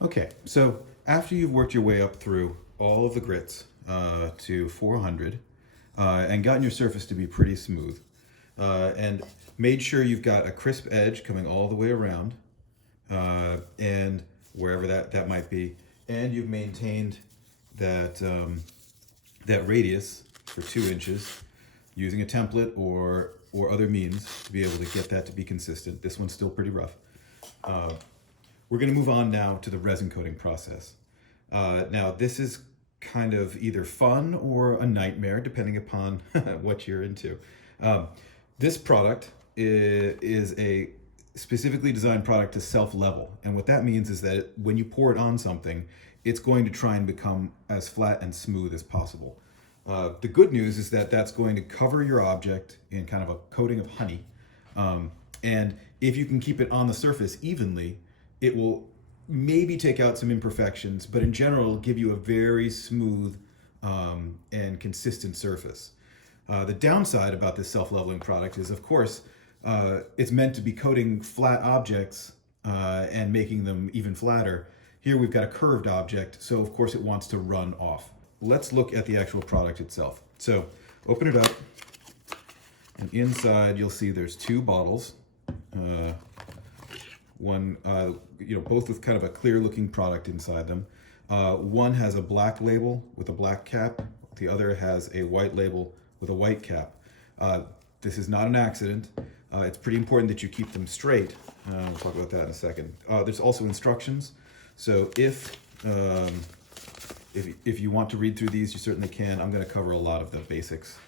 Okay, so after you've worked your way up through all of the grits to 400 and gotten your surface to be pretty smooth and made sure you've got a crisp edge coming all the way around and wherever that might be, and you've maintained that, that radius for 2 inches using a template or other means to be able to get that to be consistent. This one's still pretty rough. We're going to move on now to the resin coating process. Now, this is kind of either fun or a nightmare, depending upon what you're into. This product is a specifically designed product to self-level. And what that means is that when you pour it on something, it's going to try and become as flat and smooth as possible. The good news is that that's going to cover your object in kind of a coating of honey. And if you can keep it on the surface evenly, it will maybe take out some imperfections, but in general, it'll give you a very smooth and consistent surface. The downside about this self-leveling product is, of course, it's meant to be coating flat objects and making them even flatter. Here we've got a curved object, so of course it wants to run off. Let's look at the actual product itself. So open it up, and inside you'll see there's 2 bottles. One, both with kind of a clear looking product inside them. One has a black label with a black cap. The other has a white label with a white cap. This is not an accident. It's pretty important that you keep them straight. We'll talk about that in a second. There's also instructions. So if you want to read through these, you certainly can. I'm going to cover a lot of the basics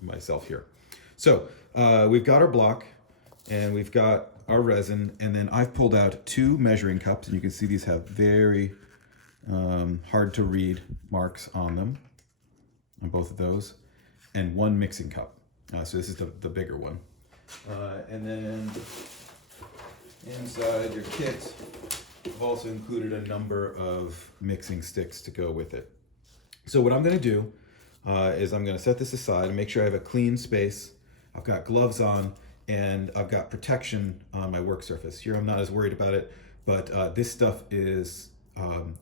myself here. So we've got our block, and we've got our resin, and then I've pulled out 2 measuring cups, and you can see these have very hard to read marks on them, on both of those, and 1 mixing cup. So this is the bigger one. And then inside your kit, I've also included a number of mixing sticks to go with it. So what I'm going to do is I'm going to set this aside and make sure I have a clean space. I've got gloves on, and I've got protection on my work surface. Here I'm not as worried about it, but this stuff is,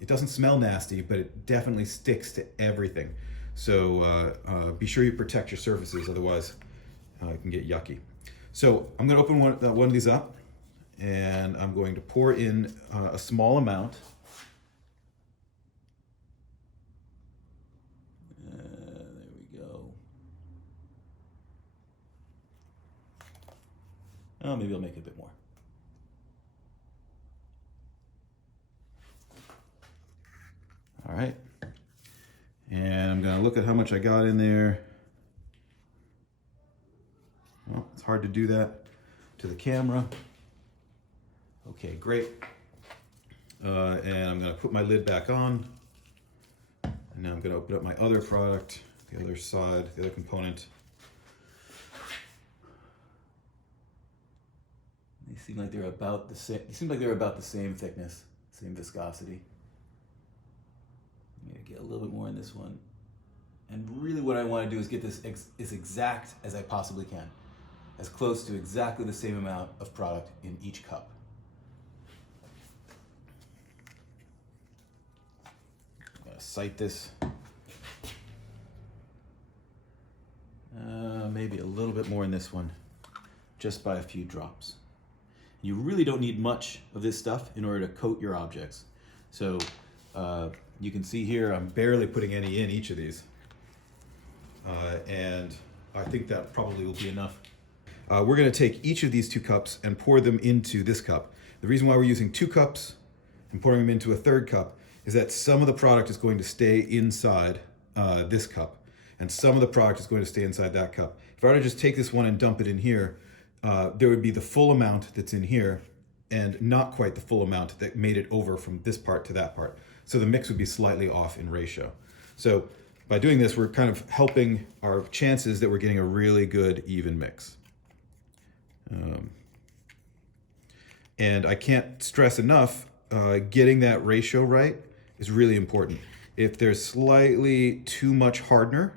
it doesn't smell nasty, but it definitely sticks to everything. So be sure you protect your surfaces, otherwise it can get yucky. So I'm going to open one of these up, and I'm going to pour in a small amount. There we go. Oh, maybe I'll make it a bit more. All right. And I'm going to look at how much I got in there. Well, it's hard to do that to the camera. Okay, great. And I'm going to put my lid back on. And now I'm going to open up my other product, the other side, the other component. They seem like they're about the same. They seem like they're about the same thickness, same viscosity. I'm going to get a little bit more in this one. And really what I want to do is get this as exact as I possibly can. As close to exactly the same amount of product in each cup. I'm going to sight this. Maybe a little bit more in this one, just by a few drops. You really don't need much of this stuff in order to coat your objects. So you can see here I'm barely putting any in each of these. And I think that probably will be enough. We're going to take each of these 2 cups and pour them into this cup. The reason why we're using 2 cups and pouring them into a 3rd cup is that some of the product is going to stay inside this cup, and some of the product is going to stay inside that cup. If I were to just take this one and dump it in here, there would be the full amount that's in here and not quite the full amount that made it over from this part to that part. So the mix would be slightly off in ratio. So by doing this, we're kind of helping our chances that we're getting a really good even mix. And I can't stress enough, getting that ratio right is really important. If there's slightly too much hardener,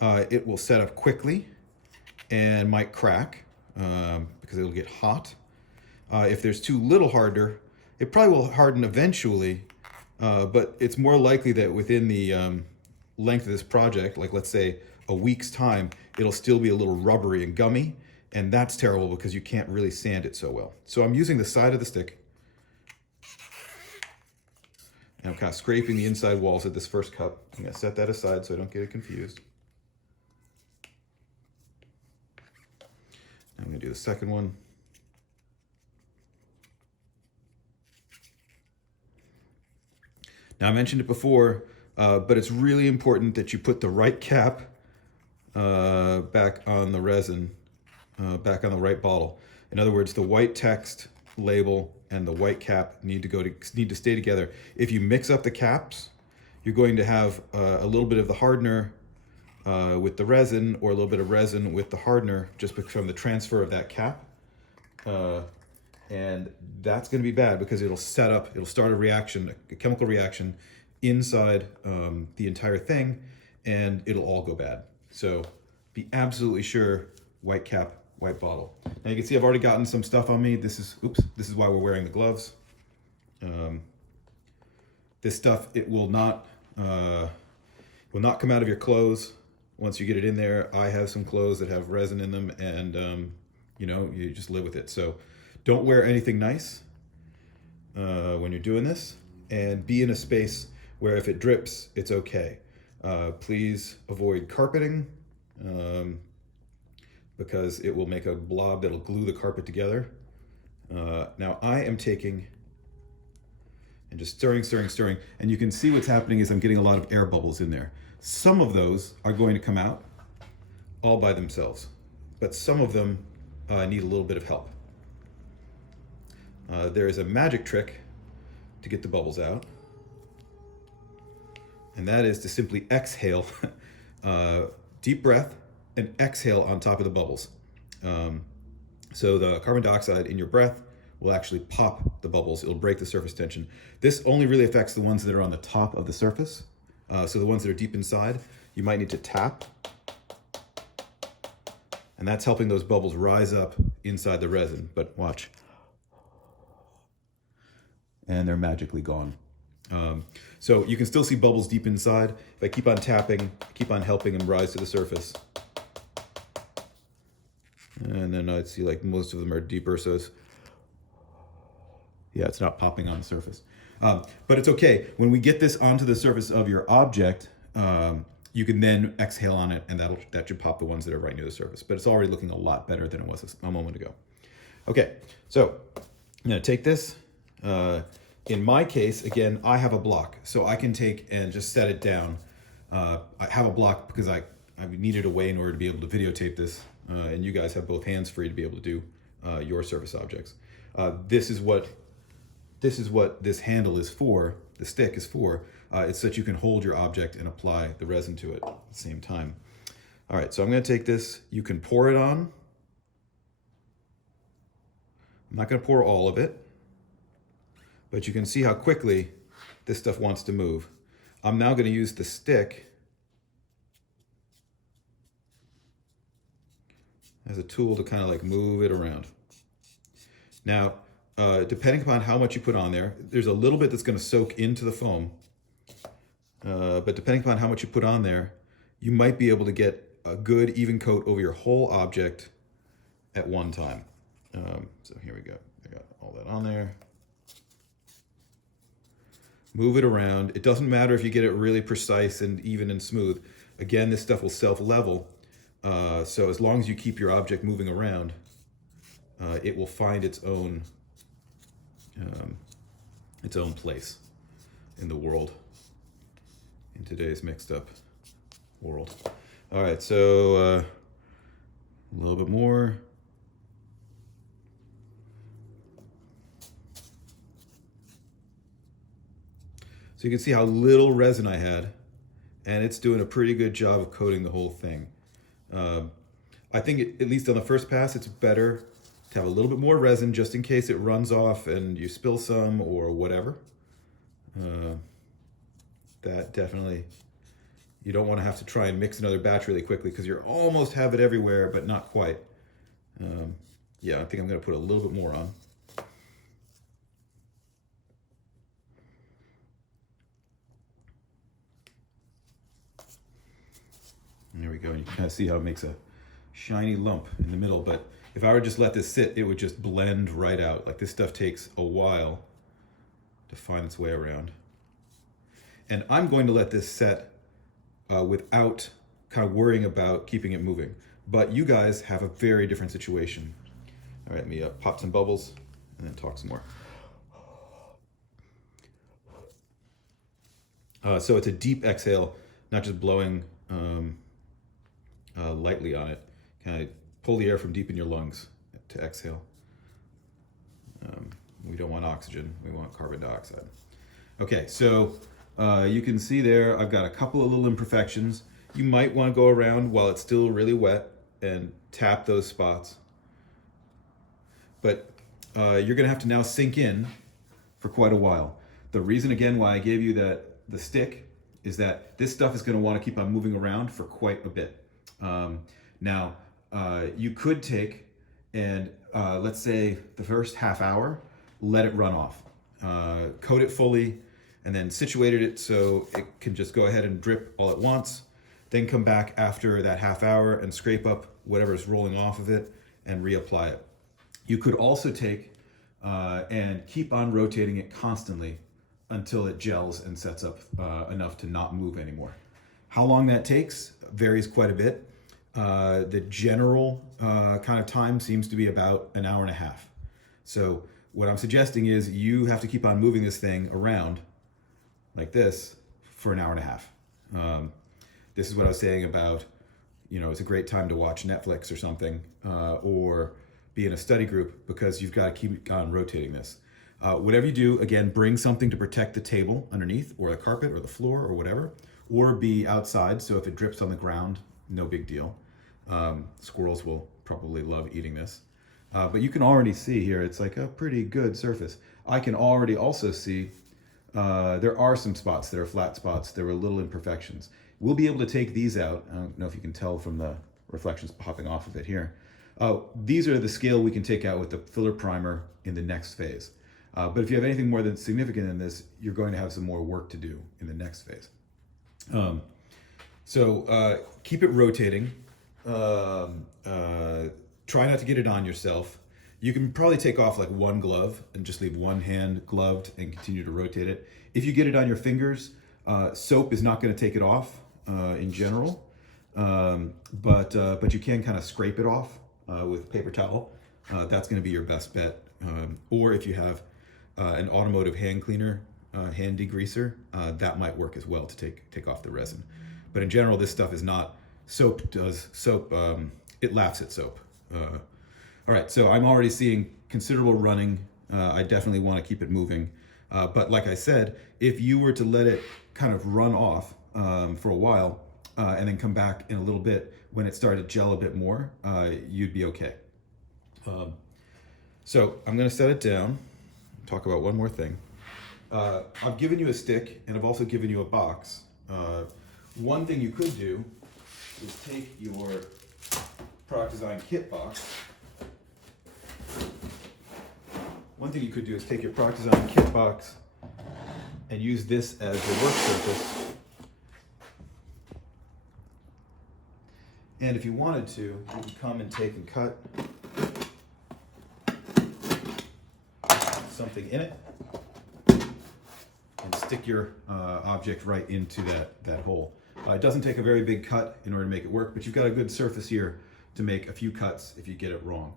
it will set up quickly and might crack because it'll get hot. If there's too little hardener, It probably will harden eventually, but it's more likely that within the length of this project, like let's say a week's time, it'll still be a little rubbery and gummy, and that's terrible because you can't really sand it so well. So I'm using the side of the stick, and I'm kind of scraping the inside walls of this first cup. I'm gonna set that aside so I don't get it confused. I'm gonna do the second one. Now I mentioned it before, but it's really important that you put the right cap back on the resin, back on the right bottle. In other words, the white text label and the white cap need to stay together. If you mix up the caps, you're going to have a little bit of the hardener with the resin, or a little bit of resin with the hardener, just from the transfer of that cap. And that's going to be bad because it'll start a reaction, a chemical reaction inside the entire thing, and it'll all go bad. So be absolutely sure, white cap, white bottle. Now you can see I've already gotten some stuff on me. This is why we're wearing the gloves. This stuff, it will not come out of your clothes once you get it in there. I have some clothes that have resin in them, and you just live with it. So don't wear anything nice when you're doing this, and be in a space where if it drips, it's okay. Please avoid carpeting, because it will make a blob that'll glue the carpet together. Now I am taking and just stirring, and you can see what's happening is I'm getting a lot of air bubbles in there. Some of those are going to come out all by themselves, but some of them need a little bit of help. There is a magic trick to get the bubbles out, and that is to simply exhale, deep breath, and exhale on top of the bubbles. So the carbon dioxide in your breath will actually pop the bubbles. It'll break the surface tension. This only really affects the ones that are on the top of the surface. So the ones that are deep inside, you might need to tap, and that's helping those bubbles rise up inside the resin. But watch. And they're magically gone. So you can still see bubbles deep inside. If I keep on tapping, keep on helping them rise to the surface. And then I'd see like most of them are deeper, so it's not popping on the surface. But it's okay. When we get this onto the surface of your object, you can then exhale on it, and that should pop the ones that are right near the surface. But it's already looking a lot better than it was a moment ago. Okay, so I'm gonna take this. In my case, again, I have a block, so I can take and just set it down. I have a block because I needed a way in order to be able to videotape this, and you guys have both hands free to be able to do your surface objects. This is what this handle is for, the stick is for. It's so that you can hold your object and apply the resin to it at the same time. All right, so I'm gonna take this. You can pour it on. I'm not gonna pour all of it, but you can see how quickly this stuff wants to move. I'm now gonna use the stick as a tool to kind of like move it around. Now, depending upon how much you put on there, there's a little bit that's gonna soak into the foam, but depending upon how much you put on there, you might be able to get a good even coat over your whole object at one time. So here we go, I got all that on there. Move it around. It doesn't matter if you get it really precise and even and smooth. Again, this stuff will self-level. So as long as you keep your object moving around, it will find its own place in the world, in today's mixed up world. All right, so a little bit more. So you can see how little resin I had, and it's doing a pretty good job of coating the whole thing. I think at least on the first pass, it's better to have a little bit more resin just in case it runs off and you spill some or whatever. That definitely, you don't want to have to try and mix another batch really quickly because you almost have it everywhere, but not quite. I think I'm going to put a little bit more on. There we go. You can kind of see how it makes a shiny lump in the middle, but if I were to just let this sit, it would just blend right out. Like this stuff takes a while to find its way around. And I'm going to let this set without kind of worrying about keeping it moving. But you guys have a very different situation. All right, let me pop some bubbles and then talk some more. So it's a deep exhale, not just blowing lightly on it. Kind of pull the air from deep in your lungs to exhale. We don't want oxygen, we want carbon dioxide. Okay, so you can see there, I've got a couple of little imperfections. You might want to go around while it's still really wet and tap those spots. But you're gonna have to now sink in for quite a while. The reason again why I gave you the stick is that this stuff is gonna wanna keep on moving around for quite a bit. Now, you could take and let's say the first half hour, let it run off. Coat it fully and then situated it so it can just go ahead and drip all at once. Then come back after that half hour and scrape up whatever's rolling off of it and reapply it. You could also take and keep on rotating it constantly until it gels and sets up enough to not move anymore. How long that takes varies quite a bit. The general kind of time seems to be about an hour and a half. So what I'm suggesting is you have to keep on moving this thing around like this for an hour and a half. This is what I was saying about, it's a great time to watch Netflix or something, or be in a study group because you've got to keep on rotating this. Whatever you do, again, bring something to protect the table underneath or the carpet or the floor or whatever, or be outside. So if it drips on the ground, no big deal. Squirrels will probably love eating this. But you can already see here, it's like a pretty good surface. I can already also see there are some spots that are flat spots. There are little imperfections. We'll be able to take these out. I don't know if you can tell from the reflections popping off of it here. These are the scale we can take out with the filler primer in the next phase. But if you have anything more than significant than this, you're going to have some more work to do in the next phase. So keep it rotating. Try not to get it on yourself. You can probably take off like one glove and just leave one hand gloved and continue to rotate it. If you get it on your fingers, soap is not going to take it off in general, but you can kind of scrape it off with paper towel. That's going to be your best bet. Or if you have an automotive hand cleaner, hand degreaser, that might work as well to take off the resin. But in general, this stuff is not soap. It laughs at soap. All right, so I'm already seeing considerable running. I definitely want to keep it moving. But like I said, if you were to let it kind of run off for a while and then come back in a little bit when it started to gel a bit more, you'd be okay. So I'm going to set it down, talk about one more thing. I've given you a stick and I've also given you a box. One thing you could do is take your product design kit box. One thing you could do is take your product design kit box and use this as your work surface. And if you wanted to, you can come and take and cut something in it and stick your object right into that hole. It doesn't take a very big cut in order to make it work, but you've got a good surface here to make a few cuts if you get it wrong.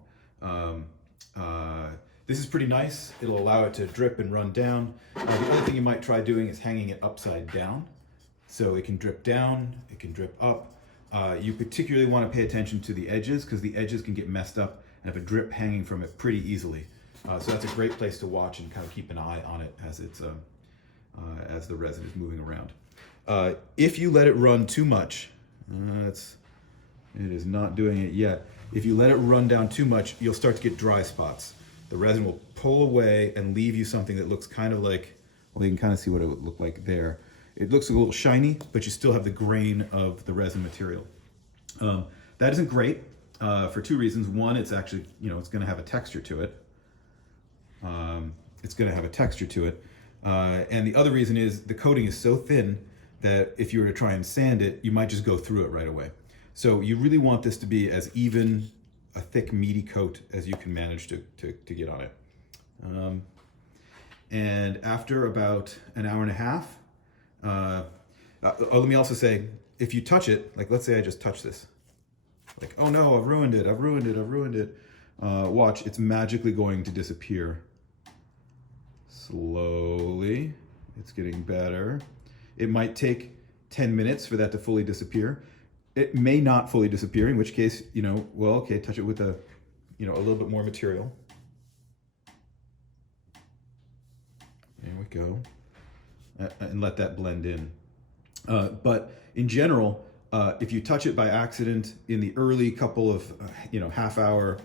This is pretty nice. It'll allow it to drip and run down. The other thing you might try doing is hanging it upside down. So it can drip down, it can drip up. You particularly want to pay attention to the edges because the edges can get messed up and have a drip hanging from it pretty easily. So that's a great place to watch and kind of keep an eye on it as as the resin is moving around. If you let it run too much, it is not doing it yet. If you let it run down too much, you'll start to get dry spots. The resin will pull away and leave you something that looks kind of like, well, you can kind of see what it would look like there. It looks a little shiny, but you still have the grain of the resin material. That isn't great for two reasons. One, it's actually, it's going to have a texture to it. And the other reason is the coating is so thin that if you were to try and sand it, you might just go through it right away. So you really want this to be as even a thick, meaty coat as you can manage to get on it. And after about an hour and a half, let me also say, if you touch it, like let's say I just touch this, like, oh no, I've ruined it, I've ruined it, I've ruined it. Watch, it's magically going to disappear. Slowly, it's getting better. It might take 10 minutes for that to fully disappear. It may not fully disappear, in which case, well, okay, touch it with a little bit more material. There we go. And let that blend in. But in general, if you touch it by accident in the early couple of, half hour,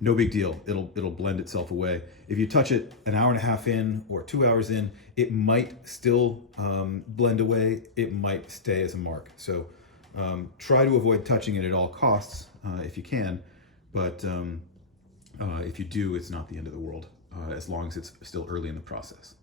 no big deal. It'll blend itself away. If you touch it an hour and a half in or 2 hours in, it might still blend away. It might stay as a mark. So try to avoid touching it at all costs if you can. But if you do, it's not the end of the world as long as it's still early in the process.